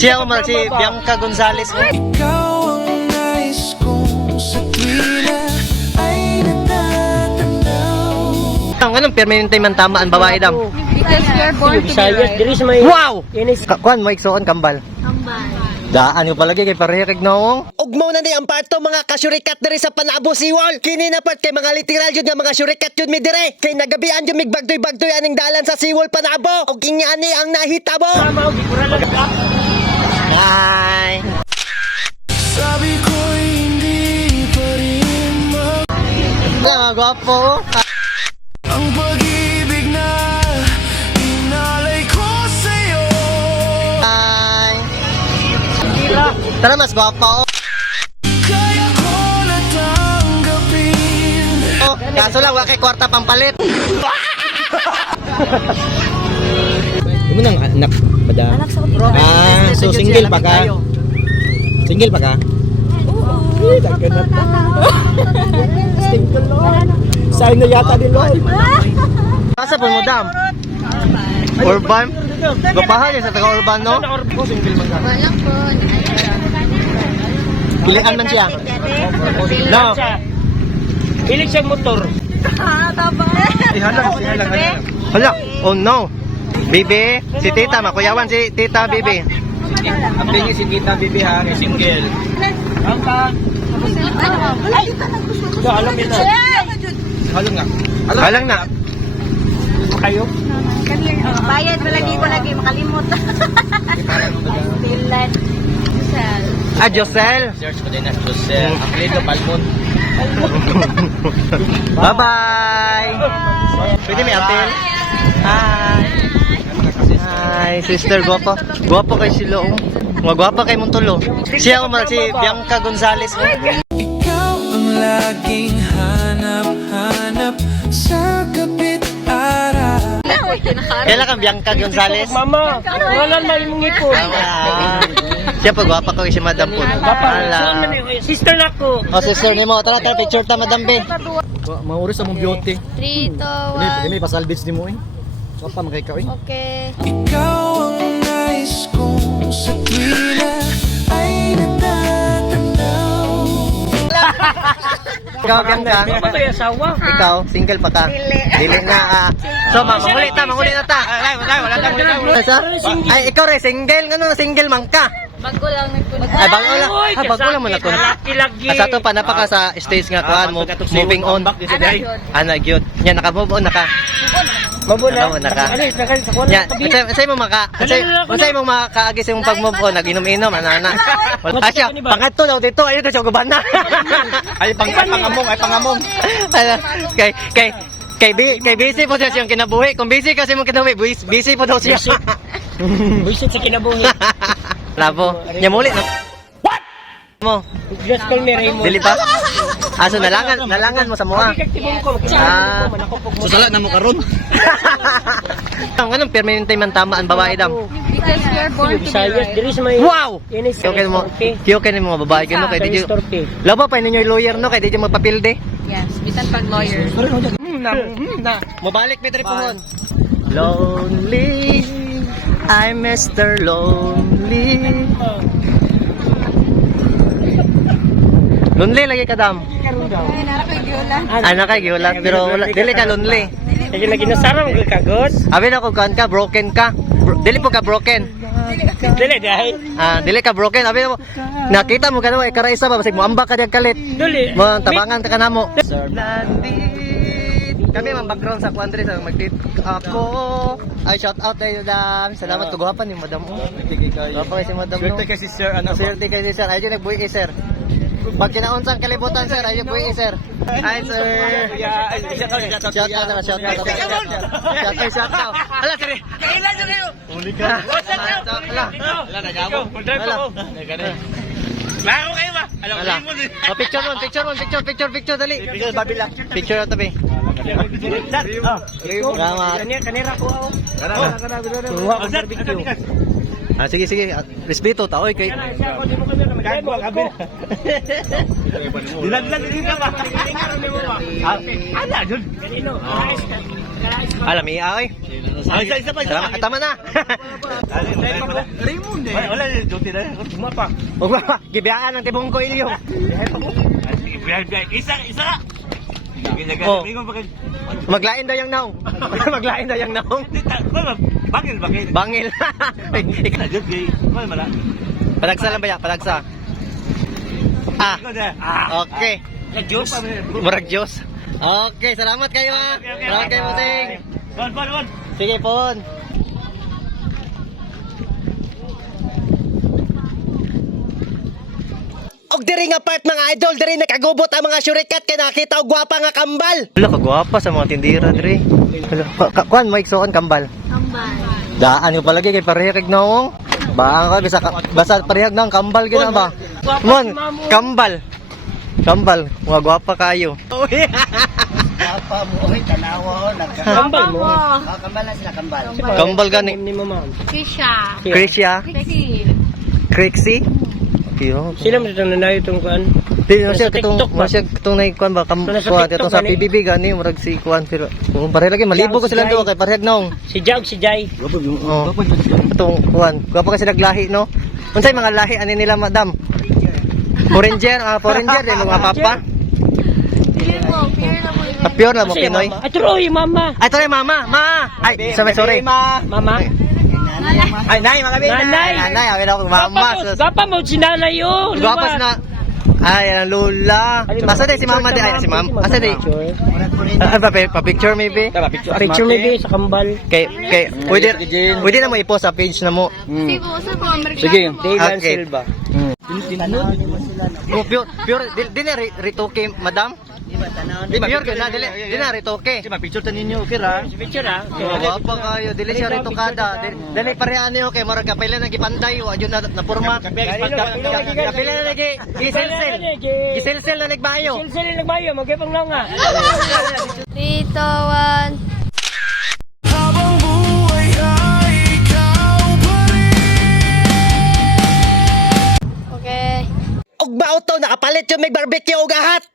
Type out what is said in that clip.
Siya Omar, si Bianca Gonzalez. Ikaw ang nais kong sa tuwina ay natatanaw. Ang anong permanente man tamaan babae dam? Because you're born to be right. There is my... Wow! Inis. Kuan mo iksoon kambal. Daan yung palagi kay parehek noong. Ugmaw na ni ang parto mga kasyurikat diri sa Panabo Siwol. Kini na part kay mga literal jud nga mga syurikat jud mi dire. Kay nagabian jud mig bagdoy-bagdoy aning dalan sa Siwol Panabo. Og ingani ang nahitabo. Hi! Sabi ko hindi pa rin Mga gwapo. ang pag-ibig na inalay ko sa'yo. Hi! Tara mas gwapo. Kaya ko natanggapin. Oh, kaso lang wala kay kwarta pampalit. Ano nang anak ba da? So single pa ka? Single pa ka? Oo. Sign na yata din Lord. Asa po mo dam? Urban? Gapahan sa taga urban no? Walang po. Pilihan man siya. No. Pilit siya motor. Hala, oh no. Bibi, si Tita, makuyawan si Tita Bibi. Ang tingin si Tita Bibi ha, single. Ang ka. Alam mo na. Halong nga. Halang na. Kayo? Bayad mo lagi ko lagi makalimot. Stilan. Sal. Ah, Josel. Search ko din na Josel. Ang lindo Palmon. Bye-bye. Pwede may apel? Hi. Hi, sister guwapo. Guwapo kay Silo. Mga guwapo kay Montulo. Siya Omar, si Bianca Gonzalez. Ikaw ang laging hanap-hanap sa kapit-ara. Kailan kang Bianca Gonzalez? Mama, wala na yung ngipon. Siya pa guwapa ko si Madam po. Ala. Sister na ko. Oh, sister ni mo. Tara, tara, picture ta, Madam Be. Mauris sa mong beauty. 3, 2, Ini pasalbits di mo eh. So pa magay ka eh. Okay. Ikaw ang nais kong sa tuwina ay natatanaw. Ikaw, Bianca. Ano ba yung asawa? Ikaw, single pa ka? Dili na. So, manguli ta, wala ta. Ay, ikaw rin, single. Ano, single man ka? Bago lang nagpunta. Ay, bago lang. Ha, bago lang mo na kun. Laki-lagi. Sa to pa napaka sa stage nga kuan mo, moving on. Ana gyud. Nya naka-move on naka. Mabuna. Naka. Alis na kayo sa kuwan. Nya, unsay mo unsay mo makaagis yung pag-move on, naginom-inom ana. Asya, pangadto daw dito, ayo ta sa guban na. Ay pangamong. Kay busy po siya siyang kinabuhi. Kung busy kasi mong kinabuhi, busy po daw siya. Buisit sa kinabuhi. Labo. Nya muli no. What? Mo. Just call me Raymond. Dili pa. Aso nalangan mo sa mua. Susala na mo karon. Ang anong permanente man tamaan babae dam? Because you're born to be right. There is my... Wow! Inis. Okay mo. Okay ni mga babae gano kay DJ. Labo pa ninyo lawyer no kay DJ magpapilde. Yes, bisan pag lawyer. Mabalik may tripon. Lonely, I'm Mr. Lonely. Lonely lagi ka dam. Ana kay giulat pero wala dili ka lonely. Kaya lagi nasarang ka kagos. Abi na ko kan ka broken ka. Dili po ka broken. Dili dahil. Dili ka broken. Abi mo nakita mo kanamo ay karaisa ba basig mo ambak ka diag kalit. Dili. Mo tabangan ka kanamo. Kami mang background sa Kuandre sa magtit ako. Ay shout out tayo dam. Salamat kaguhapan ni Madam. Gwapo kay si Madam. Swerte kay si Sir ano. Swerte kay si Sir. Ayun nagbuhi kay Sir. Pag kinaunsang kalibutan Sir, ayun buhi kay Sir. Hi Sir. Shout out na shout out. Shout out. Hala Sir. Kailan jud kayo? Uli ka. Hala nagamo. Hala. Laro kayo ba? Alam Oh, picture dali. Picture babila. Picture na tabi. Salamat. Kanira ko ako. Tuwa ko barbecue. Sige. Respeto ta oy kay. Dilaglag din ka ba? Ala jud. Alam iya oy. Isa pa. Salamat. Tama na. Raymond eh. Wala, duty na. Umapa. Huwag ba? Gibiyaan ng tibong ko ilyo. Isa ka. Oh. Maglain daw yung naong. Maglain daw yung naong. Bangil. Bangil. Mala. Palagsa lang ba ya? Palagsa. Ah. Okay. Murag Diyos. Okay, salamat kayo ha. Salamat kayo, Musing. Bon. Sige, Pon. Og diri nga part mga idol, diri nakagubot ang mga syurikat kay nakita og gwapa nga kambal. Wala, kagwapa sa mga tindira, Dre. Kuan, mo iksoon kambal. Kambal. Daan yung palagi kay parehag naong. Baan ka, basta parehag naong kambal gina ba? Mon, kambal. Kambal, mga gwapa kayo. Kambal mo. Kambal gani. Krisha. Krisha. Krixie. Crixie. Kiro. Sila mo itong nanayo itong kuan? Di na siya Sa kitong TikTok ba? masya kitong naikuan ba kam Sa kuan TikTok itong sa gani? PBB gani murag si kuan pero kung pareha lagi malibo ko sila do kay parehag naong. Si Jog, si Jai. Oh. Itong kuan. Gwapo kasi naglahi no. Unsay mga lahi ani nila madam? Foreigner, foreigner din mga papa. Pure mo. Pure na mo. Ah, pure na mo Pinoy. Ay, tuloy, mama. Ay, sorry mama, ma. Ay, sorry. Mama. Ay, nay, mga bin. Nanay. Nanay, awin ako mama. Gapa mo, si nanay yun. Gwapas na. Ay, ang lula. Asa di si mama di? Ay, si mama. Asa di? Ano pa picture maybe? Picture mo di sa kambal. Kay pwede na mo i-post sa page na mo. Sibo. Sa mga Sige. Daylan Okay. Silva. Oh, pure di na ritoke, madam? Di pure ka na, di na ritoke. Picture ta ninyo, kira. Picture ah. Wapa kayo, dili siya ritokada. Dili pareha niyo kay murag kapila na gipanday wa jud na porma. Kapila na lagi giselsel. Giselsel na nagbayo. Silsil nagbayo, magkipang lang nga. 3, 2, 1. Habang buhay ay ikaw pa rin. Okay. Og baoto nakapalit yung may barbecue og ahat.